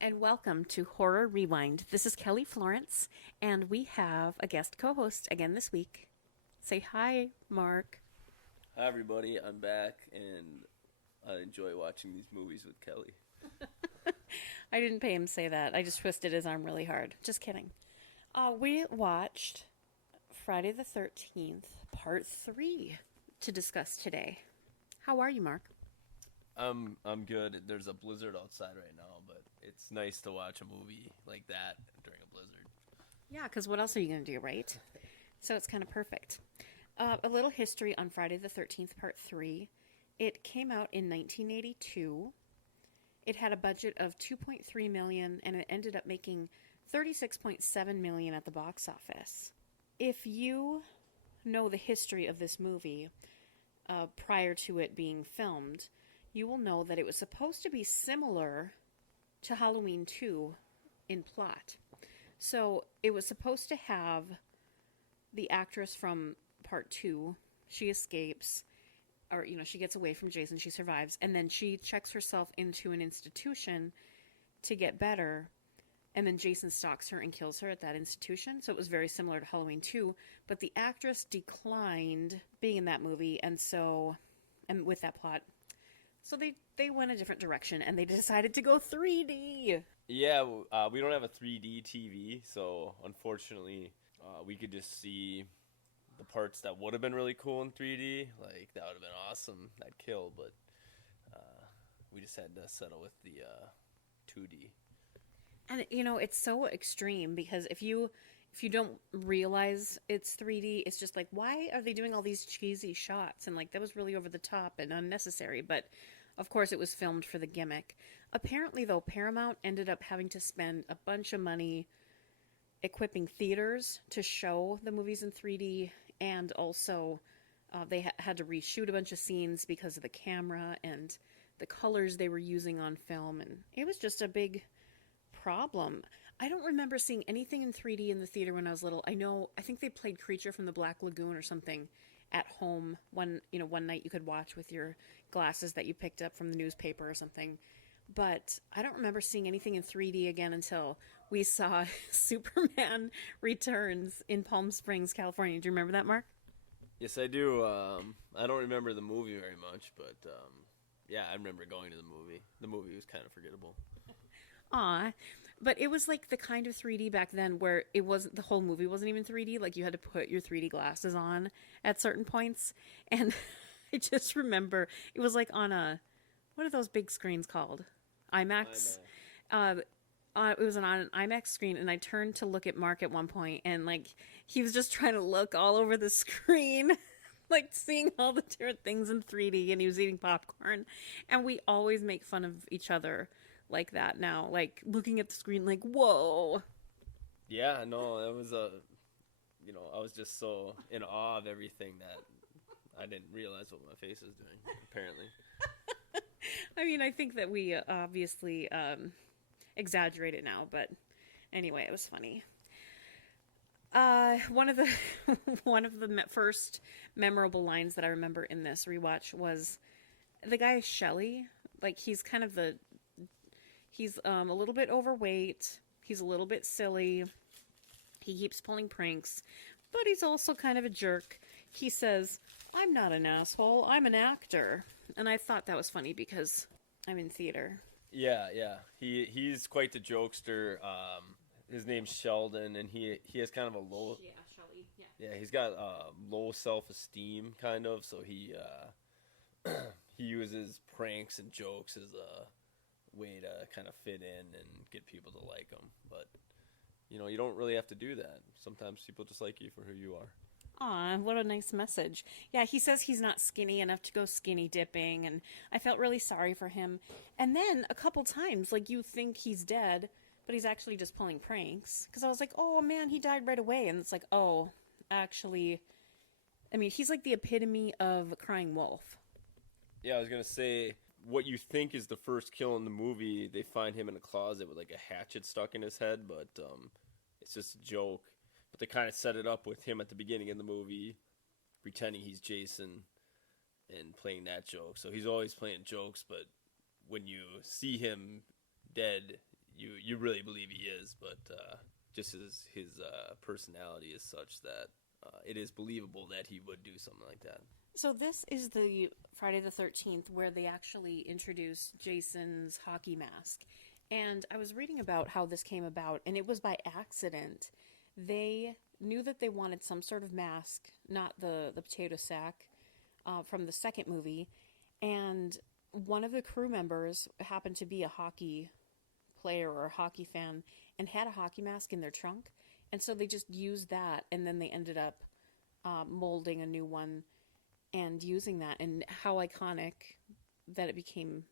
and welcome to Horror Rewind. This is Kelly Florence, and we have a guest co host again this week. Say hi, Mark. Hi everybody, I'm back and I enjoy watching these movies with Kelly. I didn't pay him to say that. I just twisted his arm really hard. Just kidding. We watched Friday the 13th, part 3, to discuss today. How are you, Mark? I'm good. There's a blizzard outside right now, but it's nice to watch a movie like that during a blizzard. Yeah, because what else are you going to do, right? So it's kind of perfect. A little history on Friday the 13th, part 3. It came out in 1982. It had a budget of 2.3 million and it ended up making 36.7 million at the box office. If you know the history of this movie prior to it being filmed, you will know that it was supposed to be similar to Halloween 2 in plot. So it was supposed to have the actress from part 2. She escapes, or, she gets away from Jason, she survives, and then she checks herself into an institution to get better, and then Jason stalks her and kills her at that institution. So it was very similar to Halloween 2, but the actress declined being in that movie, and with that plot, so they went a different direction, and they decided to go 3D. Yeah, we don't have a 3D TV, so unfortunately, we could just see the parts that would have been really cool in 3D. Like, that would have been awesome. That'd kill, but we just had to settle with the 2D. And it's so extreme because if you don't realize it's 3D, it's just like, why are they doing all these cheesy shots? And like, that was really over the top and unnecessary. But of course, it was filmed for the gimmick. Apparently, though, Paramount ended up having to spend a bunch of money equipping theaters to show the movies in 3D, and also they had to reshoot a bunch of scenes because of the camera and the colors they were using on film, and it was just a big problem. I don't remember seeing anything in 3D in the theater when I was little. I think they played Creature from the Black Lagoon or something at home one night you could watch with your glasses that you picked up from the newspaper or something. But I don't remember seeing anything in 3D again until we saw Superman Returns in Palm Springs, California. Do you remember that, Mark? Yes, I do. I don't remember the movie very much, but yeah, I remember going to the movie. The movie was kind of forgettable. Aw, but it was like the kind of 3D back then where the whole movie wasn't even 3D. Like, you had to put your 3D glasses on at certain points. And I just remember it was like on what are those big screens called? IMAX. It was on an IMAX screen, and I turned to look at Mark at one point, and like, he was just trying to look all over the screen. Like, seeing all the different things in 3D, and he was eating popcorn. And we always make fun of each other like that now, like looking at the screen like, whoa. Yeah, no, that was I was just so in awe of everything that I didn't realize what my face was doing, apparently. I mean, I think that we obviously exaggerate it now, but anyway, it was funny. One of the first memorable lines that I remember in this rewatch was the guy Shelley. Like, he's a little bit overweight. He's a little bit silly. He keeps pulling pranks, but he's also kind of a jerk. He says, "I'm not an asshole. I'm an actor." And I thought that was funny because I'm in theater. Yeah, yeah. He's quite the jokester. His name's Sheldon, and he has kind of a low. Yeah, Shelley. Yeah. Yeah, he's got low self-esteem, kind of. So he he uses pranks and jokes as a way to kind of fit in and get people to like him. But you don't really have to do that. Sometimes people just like you for who you are. Aw, what a nice message. Yeah, he says he's not skinny enough to go skinny dipping, and I felt really sorry for him. And then a couple times, like, you think he's dead, but he's actually just pulling pranks. Because I was like, oh man, he died right away. And it's like, oh, actually, I mean, he's like the epitome of a crying wolf. Yeah, I was gonna say, what you think is the first kill in the movie, they find him in a closet with like a hatchet stuck in his head, but it's just a joke. But they kind of set it up with him at the beginning of the movie, pretending he's Jason and playing that joke. So he's always playing jokes, but when you see him dead, you really believe he is, but just his personality is such that it is believable that he would do something like that. So this is the Friday the 13th where they actually introduced Jason's hockey mask. And I was reading about how this came about, and it was by accident. They knew that they wanted some sort of mask, not the potato sack from the second movie, and one of the crew members happened to be a hockey player or a hockey fan and had a hockey mask in their trunk, and so they just used that, and then they ended up molding a new one and using that, and how iconic that it came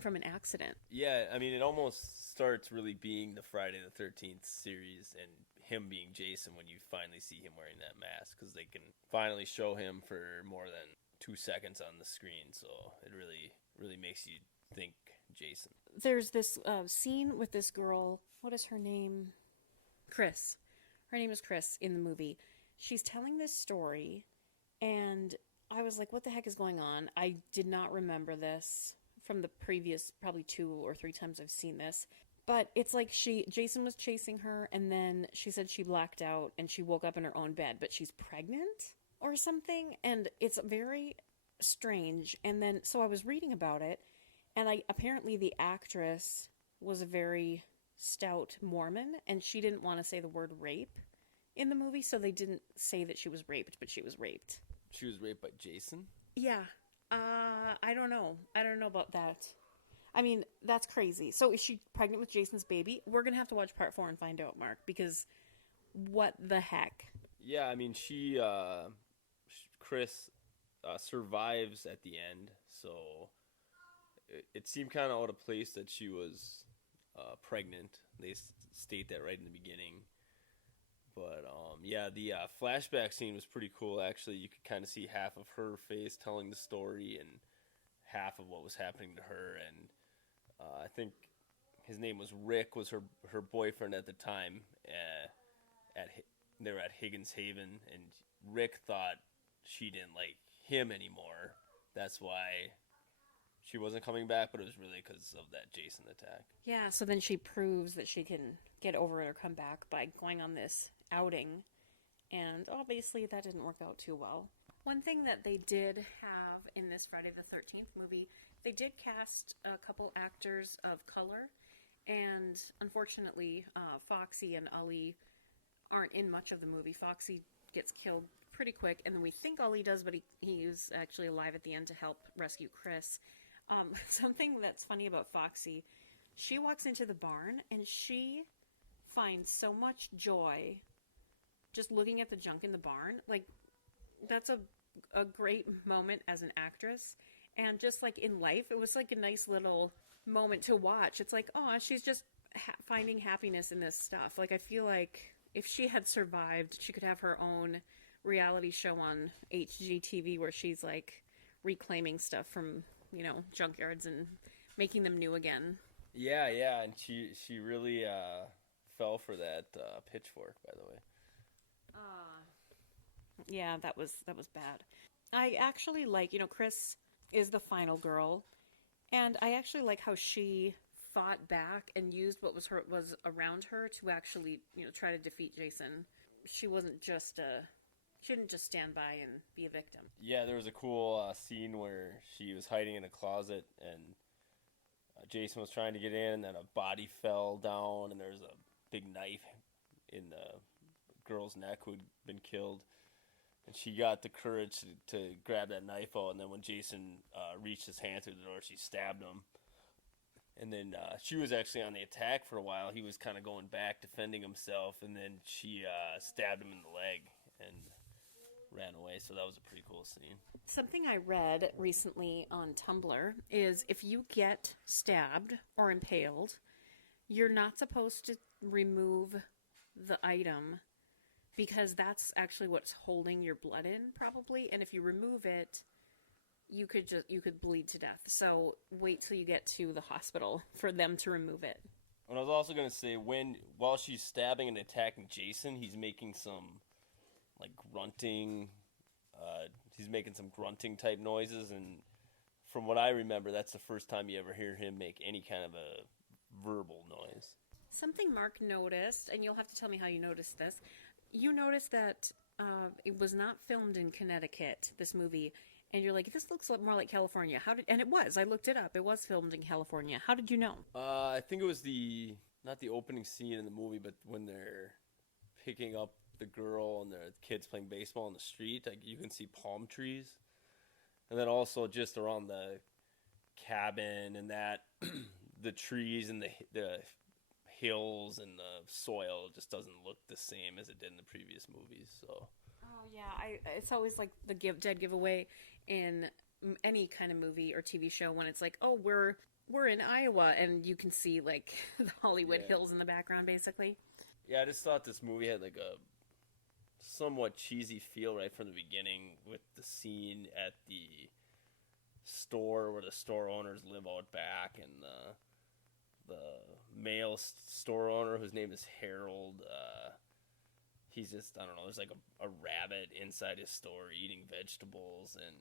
from an accident. Yeah, I mean, it almost starts really being the Friday the 13th series and him being Jason when you finally see him wearing that mask, because they can finally show him for more than 2 seconds on the screen, so it really makes you think Jason. There's this scene with this girl. What is her name? Chris. Her name is Chris in the movie. She's telling this story, and I was like, what the heck is going on? I did not remember this from the previous probably 2 or 3 times I've seen this. But it's like Jason was chasing her, and then she said she blacked out and she woke up in her own bed, but she's pregnant or something, and it's very strange. And then, so I was reading about it, and apparently the actress was a very stout Mormon, and she didn't want to say the word rape in the movie, so they didn't say that she was raped, but she was raped. She was raped by Jason? Yeah. I don't know. I don't know about that. I mean, that's crazy. So is she pregnant with Jason's baby? We're going to have to watch part 4 and find out, Mark, because what the heck? Yeah, I mean, Chris survives at the end, so it seemed kind of out of place that she was pregnant. They state that right in the beginning. But, yeah, the flashback scene was pretty cool, actually. You could kind of see half of her face telling the story and half of what was happening to her. And I think his name was Rick, was her boyfriend at the time. They were at Higgins Haven, and Rick thought she didn't like him anymore. That's why she wasn't coming back, but it was really because of that Jason attack. Yeah, so then she proves that she can get over it or come back by going on this outing, and obviously that didn't work out too well. One thing that they did have in this Friday the 13th movie, they did cast a couple actors of color, and unfortunately Foxy and Ali aren't in much of the movie. Foxy gets killed pretty quick, and then we think Ali does, but he's actually alive at the end to help rescue Chris. Something that's funny about Foxy, she walks into the barn and she finds so much joy just looking at the junk in the barn. Like, that's a great moment as an actress. And just like in life, it was like a nice little moment to watch. It's like, oh, she's just finding happiness in this stuff. Like, I feel like if she had survived, she could have her own reality show on HGTV where she's like reclaiming stuff from, junkyards and making them new again. Yeah, and she really fell for that pitchfork, by the way. Yeah, that was bad. I actually like, Chris is the final girl, and I actually like how she fought back and used what was around her to actually, try to defeat Jason. She wasn't just she didn't just stand by and be a victim. Yeah, there was a cool scene where she was hiding in a closet and Jason was trying to get in, and then a body fell down, and there's a big knife in the girl's neck who had been killed. And she got the courage to grab that knife out, and then when Jason reached his hand through the door, she stabbed him. And then she was actually on the attack for a while. He was kind of going back, defending himself, and then she stabbed him in the leg and ran away. So that was a pretty cool scene. Something I read recently on Tumblr is if you get stabbed or impaled, you're not supposed to remove the item because that's actually what's holding your blood in, probably. And if you remove it, you could bleed to death. So wait till you get to the hospital for them to remove it. And I was also going to say, while she's stabbing and attacking Jason, he's making some grunting. He's making some grunting type noises, and from what I remember, that's the first time you ever hear him make any kind of a verbal noise. Something Mark noticed, and you'll have to tell me how you noticed this. You noticed that it was not filmed in Connecticut, this movie, and you're like, this looks more like California. And it was. I looked it up. It was filmed in California. How did you know? I think it was not the opening scene in the movie, but when they're picking up the girl and the kids playing baseball in the street, like you can see palm trees. And then also just around the cabin and that, the trees and the hills and the soil just doesn't look the same as it did in the previous movies. So. Oh yeah, it's always like the dead giveaway in any kind of movie or TV show when it's like, oh, we're in Iowa and you can see like the Hollywood hills in the background, basically. Yeah, I just thought this movie had like a somewhat cheesy feel right from the beginning with the scene at the store where the store owners live out back, and the male store owner whose name is Harold. He's just, I don't know, there's like a rabbit inside his store eating vegetables, and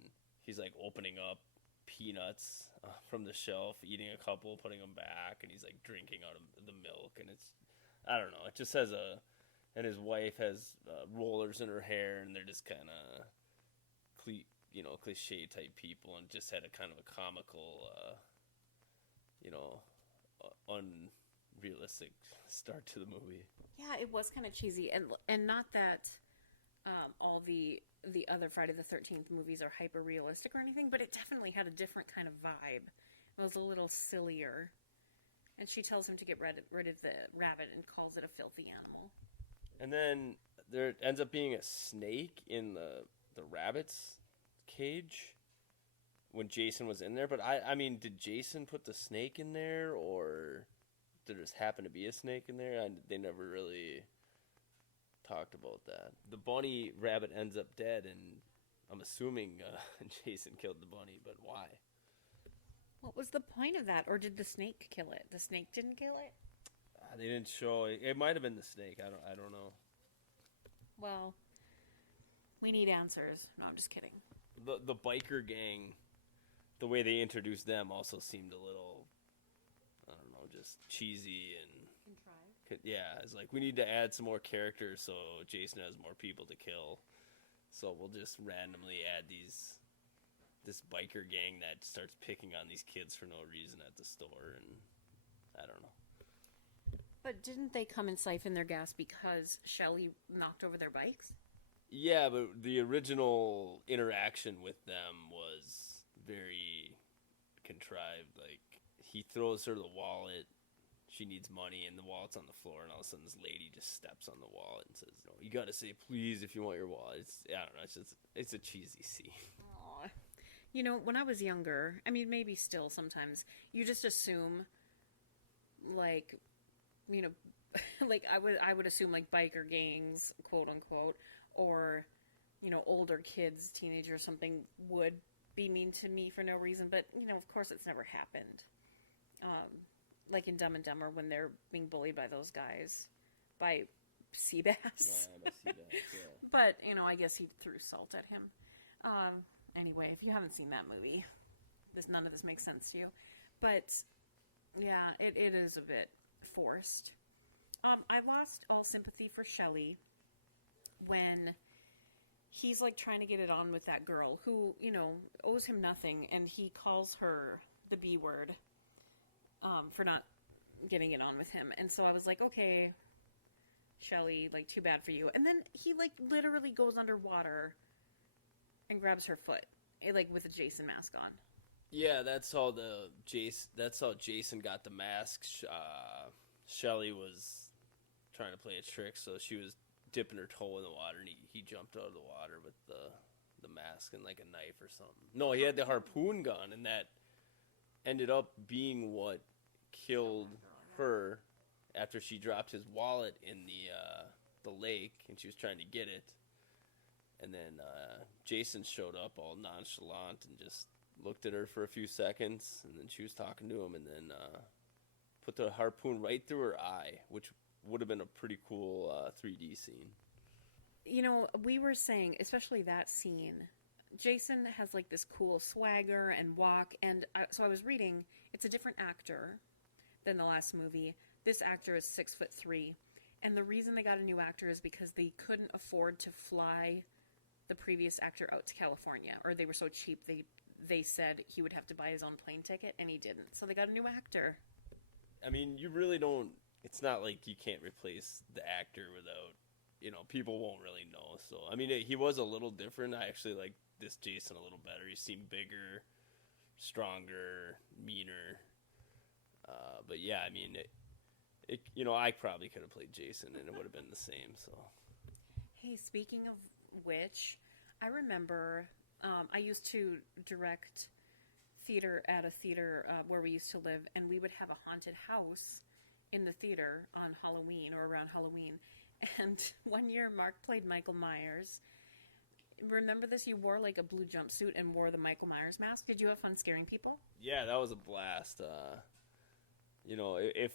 he's like opening up peanuts from the shelf, eating a couple, putting them back, and he's like drinking out of the milk, and it's, I don't know, it just has and his wife has rollers in her hair, and they're just kind of cliche type people, and just had a kind of a comical unrealistic start to the movie. Yeah, it was kind of cheesy, and not that all the other Friday the 13th movies are hyper realistic or anything, but it definitely had a different kind of vibe. It was a little sillier, and she tells him to get rid of the rabbit and calls it a filthy animal. And then there ends up being a snake in the rabbit's cage when Jason was in there. But I mean, did Jason put the snake in there, or did there just happen to be a snake in there? They never really talked about that. The bunny rabbit ends up dead, and I'm assuming Jason killed the bunny, but why? What was the point of that? Or did the snake kill it? The snake didn't kill it? They didn't show it. It might have been the snake. I don't know. Well, we need answers. No, I'm just kidding. The biker gang, the way they introduced them also seemed a little, I don't know, just cheesy and Contrived. yeah. It's like we need to add some more characters so Jason has more people to kill. So we'll just randomly add this biker gang that starts picking on these kids for no reason at the store, and I don't know. But didn't they come and siphon their gas because Shelley knocked over their bikes? Yeah, but the original interaction with them was very contrived. Like, he throws her the wallet, she needs money, and the wallet's on the floor, and all of a sudden this lady just steps on the wallet and says, "No, you gotta say please if you want your wallet." I don't know, it's a cheesy scene. Aww. You know, when I was younger, I mean, maybe still sometimes, you just assume, like, you know, like I would assume like biker gangs, quote unquote, or, you know, older kids, teenagers or something would be mean to me for no reason. But, you know, of course it's never happened. Like in Dumb and Dumber when they're being bullied by those guys, by Seabass. Yeah, by Seabass, yeah. But, you know, I guess he threw salt at him. Anyway, if you haven't seen that movie, none of this makes sense to you. But, yeah, it is a bit forced. I lost all sympathy for Shelley when he's like trying to get it on with that girl who, you know, owes him nothing, and he calls her the B word for not getting it on with him. And so I was like, okay, Shelley, like, too bad for you. And then he like literally goes underwater and grabs her foot, like with a Jason mask on. Yeah, that's how Jason got the mask. Shelley was trying to play a trick, so she was dipping her toe in the water, and he jumped out of the water with the mask and like a knife or something. No, he had the harpoon gun, and that ended up being what killed her after she dropped his wallet in the lake, and she was trying to get it. And then Jason showed up all nonchalant and just looked at her for a few seconds, and then she was talking to him, and then put the harpoon right through her eye, which would have been a pretty cool 3D scene. You know, we were saying, especially that scene, Jason has like this cool swagger and walk, and so I was reading, it's a different actor. than the last movie. This actor is 6'3", and the reason they got a new actor is because they couldn't afford to fly the previous actor out to California, or they were so cheap they said he would have to buy his own plane ticket, and he didn't. So they got a new actor. I mean, you really don't. It's not like you can't replace the actor without, people won't really know. So, I mean, he was a little different. I actually like this Jason a little better. He seemed bigger, stronger, meaner. But yeah, I mean, I probably could have played Jason and it would have been the same. So, Hey, speaking of which, I remember I used to direct theater at a theater where we used to live, and we would have a haunted house in the theater on Halloween or around Halloween. And one year, Mark played Michael Myers. Remember this? You wore like a blue jumpsuit and wore the Michael Myers mask. Did you have fun scaring people? yeah, that was a blast. If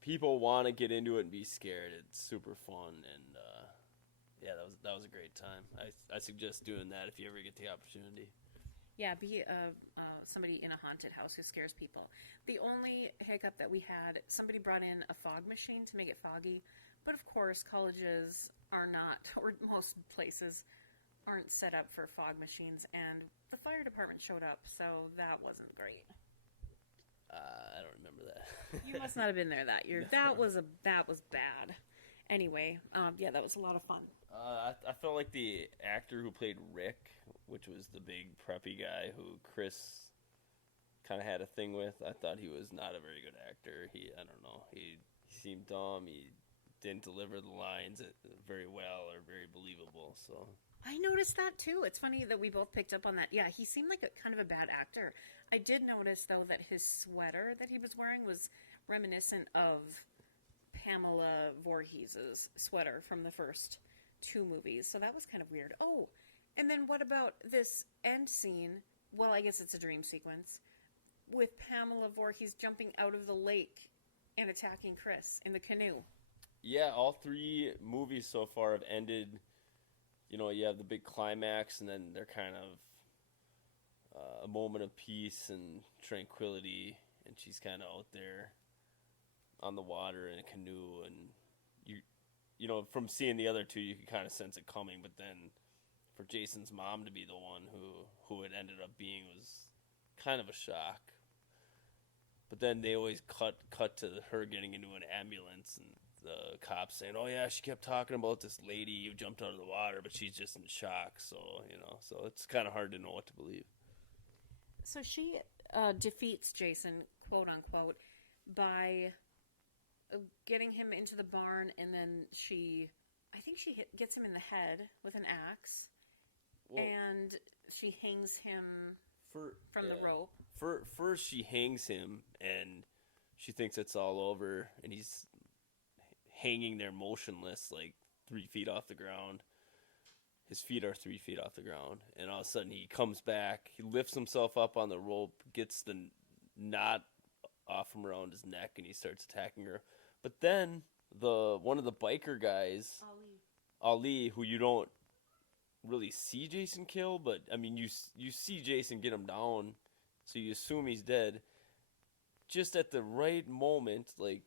people want to get into it and be scared, it's super fun. And yeah, that was a great time. I suggest doing that if you ever get the opportunity. Yeah, be somebody in a haunted house who scares people. The only hiccup that we had, somebody brought in a fog machine to make it foggy, but of course colleges are not, or most places aren't set up for fog machines, and the fire department showed up, so that wasn't great. I don't remember that. You must not have been there that year. That was bad. Anyway, yeah, that was a lot of fun. I felt like the actor who played Rick, which was the big preppy guy who Chris kind of had a thing with, I thought he was not a very good actor. I don't know, he seemed dumb. He didn't deliver the lines very well or very believable. So I noticed that too. It's funny that we both picked up on that. Yeah, he seemed like kind of a bad actor. I did notice though that his sweater that he was wearing was reminiscent of Pamela Voorhees' sweater from the first two movies. So that was kind of weird. Oh, and then what about this end scene? Well, I guess it's a dream sequence with Pamela Voorhees jumping out of the lake and attacking Chris in the canoe. yeah, all three movies so far have ended. You have the big climax, and then they're kind of a moment of peace and tranquility, and she's kind of out there on the water in a canoe, and from seeing the other two, you can kind of sense it coming. But then, for Jason's mom to be the one who it ended up being was kind of a shock. But then they always cut to her getting into an ambulance, and the cops saying, "Oh yeah, she kept talking about this lady who jumped out of the water, but she's just in shock." So so it's kind of hard to know what to believe. So she defeats Jason, quote unquote, by getting him into the barn, and then I think she gets him in the head with an axe, and she hangs him from the rope. First, she hangs him, and she thinks it's all over, and he's hanging there motionless, like 3 feet off the ground. His feet are 3 feet off the ground, and all of a sudden he comes back. He lifts himself up on the rope, gets the knot off from around his neck, and he starts attacking her. But then one of the biker guys, Ali, who you don't really see Jason kill, but I mean you see Jason get him down, so you assume he's dead. Just at the right moment, like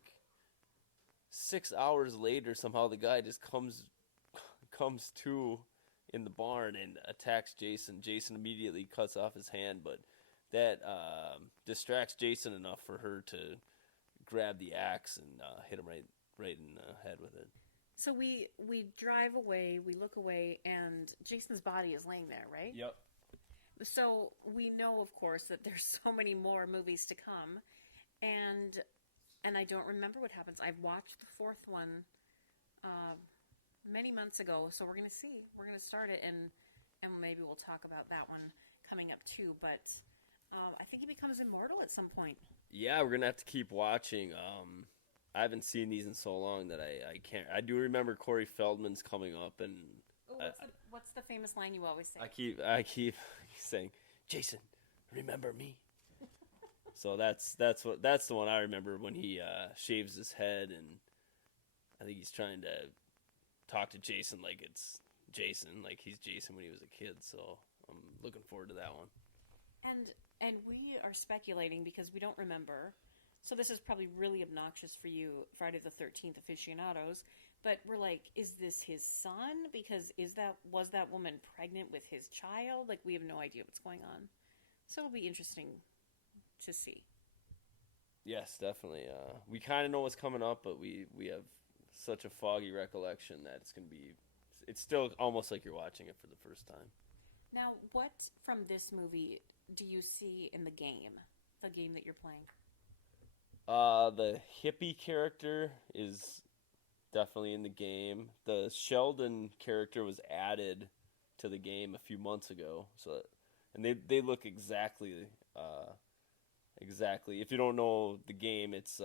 6 hours later, somehow the guy just comes to in the barn and attacks Jason. Jason immediately cuts off his hand, but that distracts Jason enough for her to grab the axe and hit him right in the head with it. So we drive away, we look away, and Jason's body is laying there, right? Yep. So we know, of course, that there's so many more movies to come, and I don't remember what happens. I've watched the fourth one many months ago, so we're gonna see. We're gonna start it, and maybe we'll talk about that one coming up too. But I think he becomes immortal at some point. Yeah, we're gonna have to keep watching. I haven't seen these in so long that I can't. I do remember Corey Feldman's coming up, and what's the famous line you always say? I keep saying, "Jason, remember me." So that's the one I remember when he shaves his head, and I think he's trying to talk to Jason like it's Jason, like he's Jason when he was a kid. So I'm looking forward to that one. And we are speculating because we don't remember. So this is probably really obnoxious for you, Friday the 13th aficionados. But we're like, is this his son? Because was that woman pregnant with his child? Like, we have no idea what's going on. So it'll be interesting to see. Yes, definitely. We kind of know what's coming up, but we have such a foggy recollection that it's still almost like you're watching it for the first time. Now, what from this movie do you see in the game that you're playing? The hippie character is definitely in the game. The Sheldon character was added to the game a few months ago, and they look exactly. If you don't know the game, it's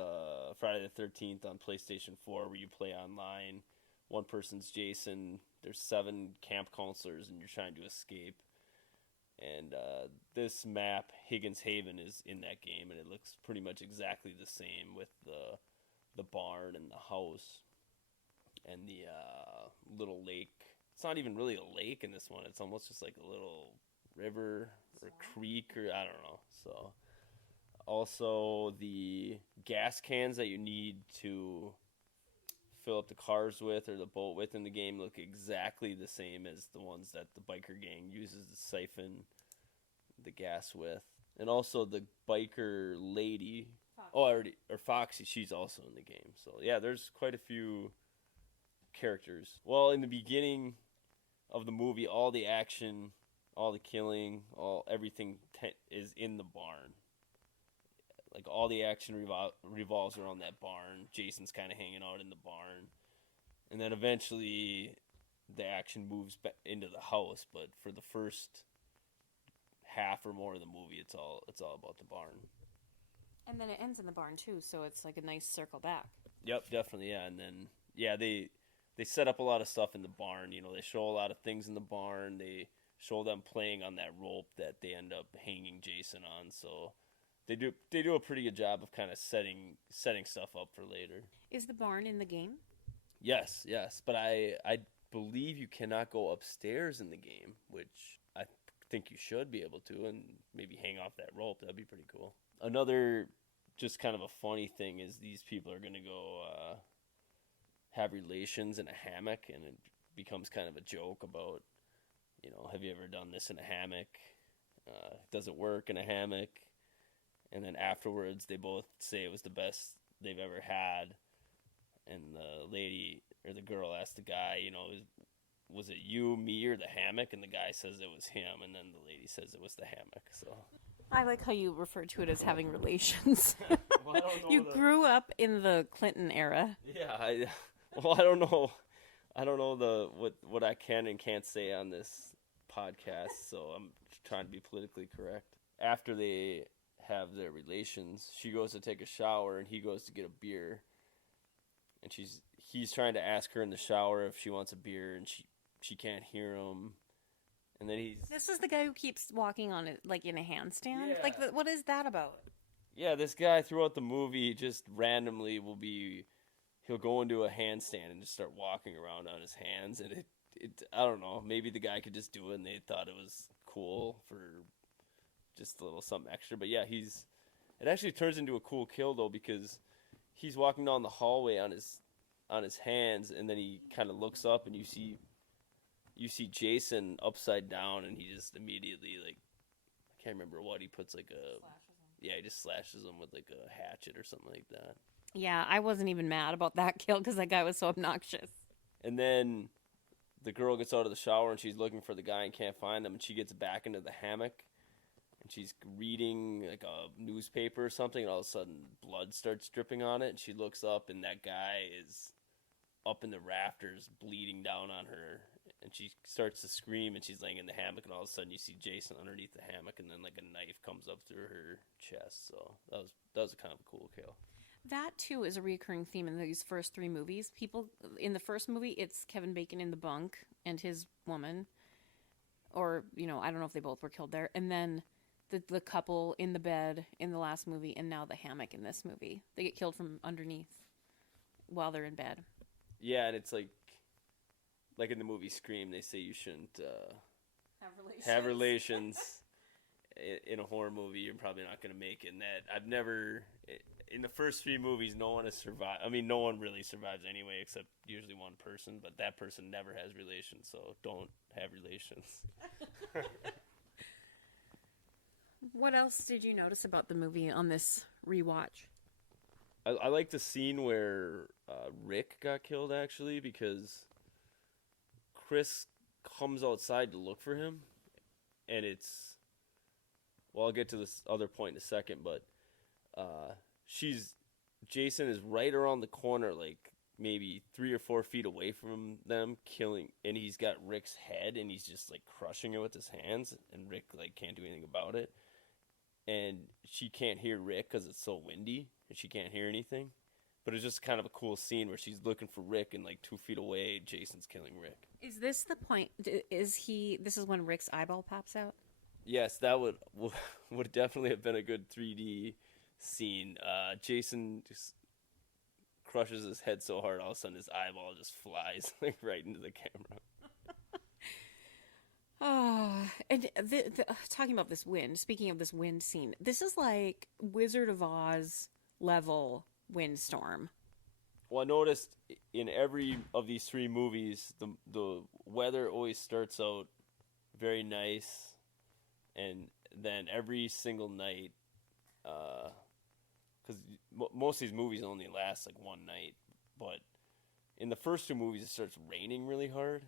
Friday the 13th on PlayStation 4, where you play online. One person's Jason. There's 7 camp counselors, and you're trying to escape. And this map, Higgins Haven, is in that game, and it looks pretty much exactly the same with the barn and the house and the little lake. It's not even really a lake in this one. It's almost just like a little river or creek, or I don't know. So also the gas cans that you need to fill up the cars with or the boat with in the game look exactly the same as the ones that the biker gang uses to siphon the gas with. And also the biker lady, Foxy, she's also in the game. So yeah, there's quite a few characters. Well, in the beginning of the movie, all the action, all the killing, everything is in the barn. Like, all the action revolves around that barn. Jason's kind of hanging out in the barn. And then eventually the action moves back into the house. But for the first half or more of the movie, it's all about the barn. And then it ends in the barn, too, so it's like a nice circle back. Yep, definitely, yeah. And then, yeah, they set up a lot of stuff in the barn. You know, they show a lot of things in the barn. They show them playing on that rope that they end up hanging Jason on, so They do a pretty good job of kind of setting stuff up for later. Is the barn in the game? Yes, but I believe you cannot go upstairs in the game, which I think you should be able to, and maybe hang off that rope. That'd be pretty cool. Another just kind of a funny thing is these people are going to go have relations in a hammock, and it becomes kind of a joke about, you know, have you ever done this in a hammock? Does it work in a hammock? And then afterwards, they both say it was the best they've ever had. And the lady or the girl asked the guy, you know, was it you, me, or the hammock? And the guy says it was him. And then the lady says it was the hammock. So I like how you refer to it as having relations. Well, I don't know you grew up in the Clinton era. Yeah, I don't know. I don't know what I can and can't say on this podcast. So I'm trying to be politically correct. After they have their relations, she goes to take a shower and he goes to get a beer, and he's trying to ask her in the shower if she wants a beer, and she can't hear him. And then this is the guy who keeps walking on it like in a handstand. Yeah. Like, what is that about? Yeah, this guy throughout the movie just randomly he'll go into a handstand and just start walking around on his hands, and it I don't know, maybe the guy could just do it and they thought it was cool for just a little something extra. But yeah, it actually turns into a cool kill though, because he's walking down the hallway on his hands, and then he kind of looks up and you see Jason upside down, and he just immediately, like, I can't remember what he puts, like he just slashes him with like a hatchet or something like that. Yeah, I wasn't even mad about that kill because that guy was so obnoxious. And then the girl gets out of the shower and she's looking for the guy and can't find him, and she gets back into the hammock. And she's reading like a newspaper or something, and all of a sudden blood starts dripping on it. And she looks up, and that guy is up in the rafters bleeding down on her. And she starts to scream, and she's laying in the hammock, and all of a sudden you see Jason underneath the hammock, and then like a knife comes up through her chest. So that was a kind of a cool kill. That too is a recurring theme in these first 3 movies. People in the first movie, it's Kevin Bacon in the bunk and his woman, or, you know, I don't know if they both were killed there, and then the couple in the bed in the last movie, and now the hammock in this movie. They get killed from underneath while they're in bed. Yeah, and it's like in the movie Scream, they say you shouldn't have relations in a horror movie. You're probably not going to make it. And that in the first 3 movies, no one has survived. I mean, no one really survives anyway, except usually one person. But that person never has relations, so don't have relations. What else did you notice about the movie on this rewatch? I like the scene where Rick got killed, actually, because Chris comes outside to look for him, and it's... Well, I'll get to this other point in a second, but Jason is right around the corner, like maybe 3 or 4 feet away from them, killing, and he's got Rick's head, and he's just like crushing it with his hands, and Rick like can't do anything about it, and she can't hear Rick because it's so windy, and she can't hear anything. But it's just kind of a cool scene where she's looking for Rick, and like 2 feet away, Jason's killing Rick. Is this the point? This is when Rick's eyeball pops out? Yes, that would definitely have been a good 3D scene. Jason just crushes his head so hard, all of a sudden his eyeball just flies like right into the camera. Oh, and talking about this wind, speaking of this wind scene, this is like Wizard of Oz level windstorm. Well, I noticed in every of these 3 movies, the weather always starts out very nice, and then every single night, because most of these movies only last like one night, but in the first 2 movies it starts raining really hard,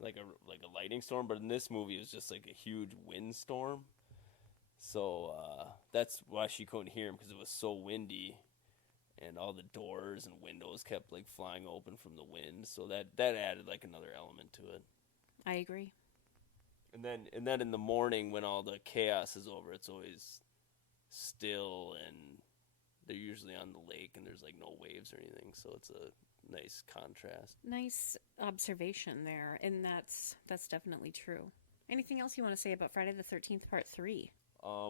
like a lightning storm. But in this movie it was just like a huge windstorm, so that's why she couldn't hear him, because it was so windy, and all the doors and windows kept like flying open from the wind. So that added like another element to it. I agree. And then in the morning, when all the chaos is over, it's always still, and they're usually on the lake, and there's like no waves or anything, so it's a nice contrast. Nice observation there, and that's definitely true. Anything else you want to say about Friday the 13th Part 3?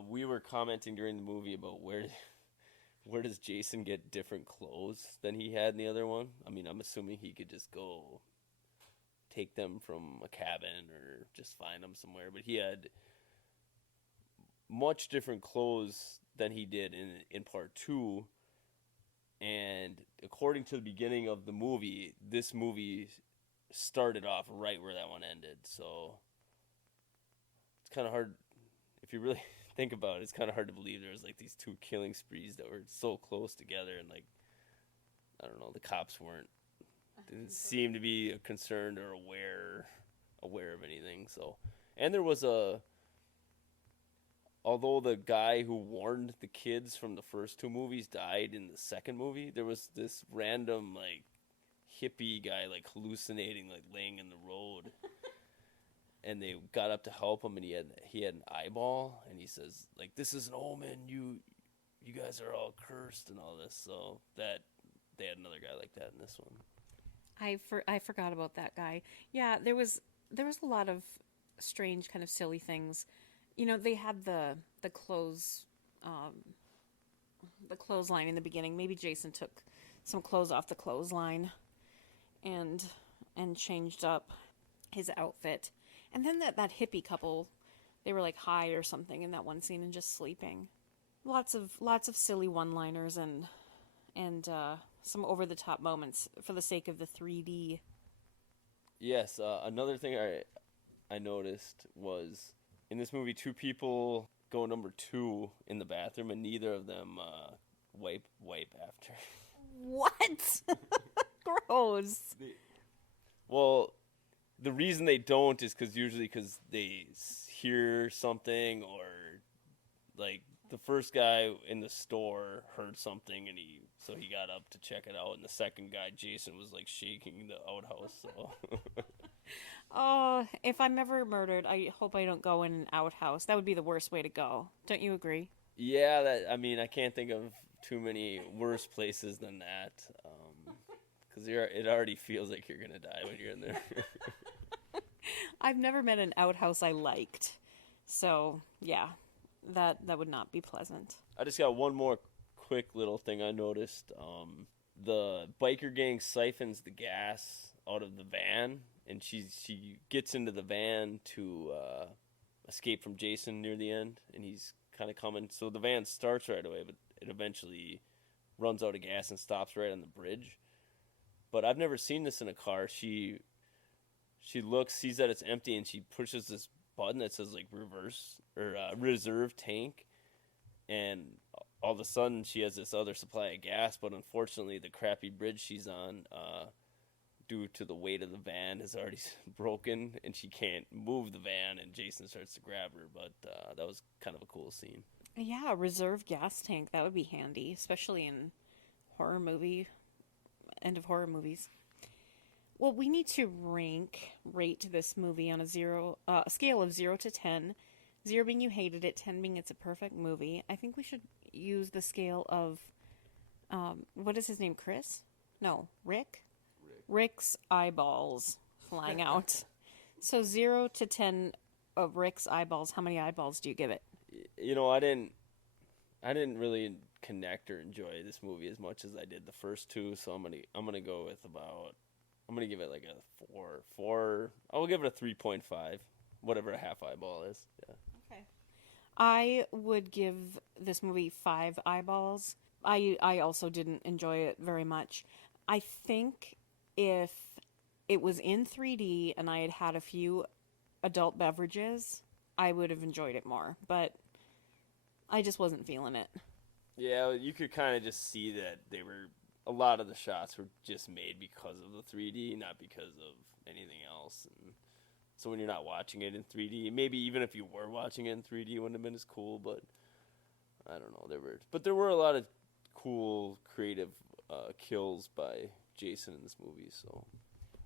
We were commenting during the movie about where does Jason get different clothes than he had in the other one? I mean, I'm assuming he could just go take them from a cabin or just find them somewhere, but he had much different clothes than he did in part 2. And according to the beginning of the movie, this movie started off right where that one ended. So it's kind of hard, if you really think about it, it's kind of hard to believe there was like these 2 killing sprees that were so close together, and like, I don't know, the cops didn't seem to be concerned or aware of anything. So, and there was although the guy who warned the kids from the first 2 movies died in the second movie, there was this random like hippie guy like hallucinating, like laying in the road. And they got up to help him, and he had an eyeball, and he says like, "This is an omen. You guys are all cursed," and all this. So that they had another guy like that in this one. I forgot about that guy. Yeah, there was a lot of strange, kind of silly things. You know, they had the clothesline in the beginning. Maybe Jason took some clothes off the clothesline and changed up his outfit. And then that hippie couple, they were like high or something in that one scene and just sleeping. Lots of silly one-liners and some over-the-top moments for the sake of the 3D. Yes, another thing I noticed was in this movie, 2 people go number 2 in the bathroom, and neither of them wipe after. What? Gross. Well, the reason they don't is because they hear something, or like the first guy in the store heard something, and so he got up to check it out, and the second guy, Jason, was like shaking the outhouse. So. Oh, if I'm ever murdered, I hope I don't go in an outhouse. That would be the worst way to go. Don't you agree? Yeah, I can't think of too many worse places than that. Because it already feels like you're gonna die when you're in there. I've never met an outhouse I liked, so yeah, that would not be pleasant. I just got one more quick little thing I noticed. The biker gang siphons the gas out of the van, and she gets into the van to escape from Jason near the end, and he's kind of coming. So the van starts right away, but it eventually runs out of gas and stops right on the bridge. But I've never seen this in a car. She looks, sees that it's empty, and she pushes this button that says like reverse or reserve tank, and all of a sudden she has this other supply of gas. But unfortunately, the crappy bridge she's on, due to the weight of the van, is already broken, and she can't move the van. And Jason starts to grab her. But that was kind of a cool scene. Yeah, a reserve gas tank. That would be handy, especially in end of horror movies. Well, we need to rate this movie on a scale of 0 to 10. 0 being you hated it, 10 being it's a perfect movie. I think we should use the scale of, what is his name, Chris? No, Rick? Rick's eyeballs flying out. So 0 to 10 of Rick's eyeballs, how many eyeballs do you give it? You know, I didn't really connect or enjoy this movie as much as I did the first two, so I'm gonna go with I'm gonna give it like a 4. I'll give it a 3.5, whatever a half eyeball is. Yeah. Okay. I would give this movie 5 eyeballs. I also didn't enjoy it very much. I think if it was in 3D and I had had a few adult beverages, I would have enjoyed it more, but I just wasn't feeling it. Yeah, you could kind of just see that a lot of the shots were just made because of the 3D, not because of anything else. And so when you're not watching it in 3D, maybe even if you were watching it in 3D, it wouldn't have been as cool. But I don't know. There were a lot of cool, creative kills by Jason in this movie. So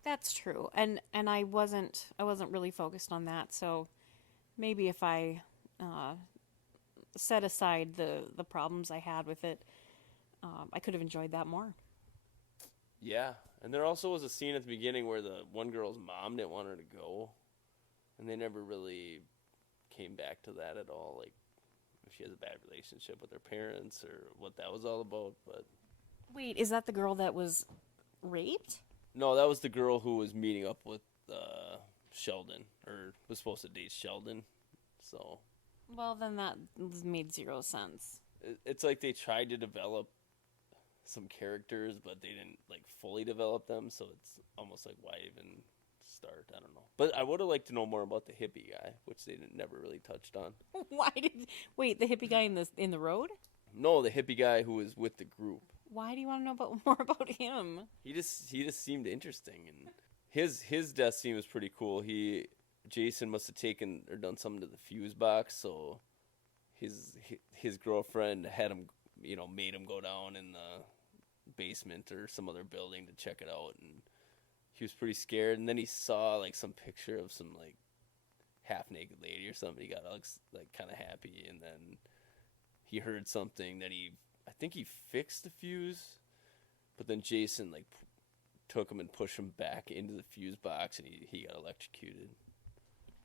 That's true, and I wasn't really focused on that. So maybe if I set aside the problems I had with it, I could have enjoyed that more. yeah, and there also was a scene at the beginning where the one girl's mom didn't want her to go, and they never really came back to that at all. Like if she has a bad relationship with her parents or what that was all about. But Wait, is that the girl that was raped? no, that was the girl who was meeting up with Sheldon, or was supposed to date Sheldon. So Well, then that made 0 sense. it's like they tried to develop some characters, but they didn't like fully develop them. So it's almost like why even start? I don't know. But I would have liked to know more about the hippie guy, which they never really touched on. Wait, the hippie guy in the road? No, the hippie guy who was with the group. Why do you want to know more about him? He just seemed interesting, and his death scene was pretty cool. Jason must have taken or done something to the fuse box, so his girlfriend had him, made him go down in the basement or some other building to check it out, and he was pretty scared. And then he saw like some picture of some like half naked lady or something. He got like kind of happy, and then he heard something that I think he fixed the fuse, but then Jason like took him and pushed him back into the fuse box, and he got electrocuted.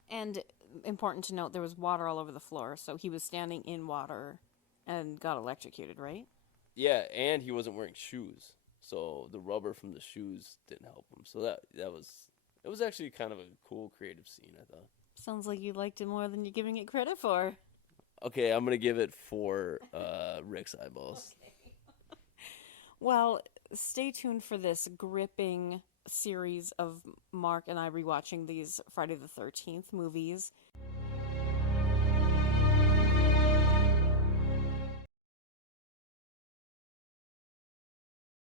And important to note, there was water all over the floor, so he was standing in water and got electrocuted, right? Yeah, and he wasn't wearing shoes, so the rubber from the shoes didn't help him. So it was actually kind of a cool, creative scene, I thought. Sounds like you liked it more than you're giving it credit for. Okay, I'm gonna give it 4 Rick's eyeballs. Okay. Well, stay tuned for this gripping series of Mark and I rewatching these Friday the 13th movies.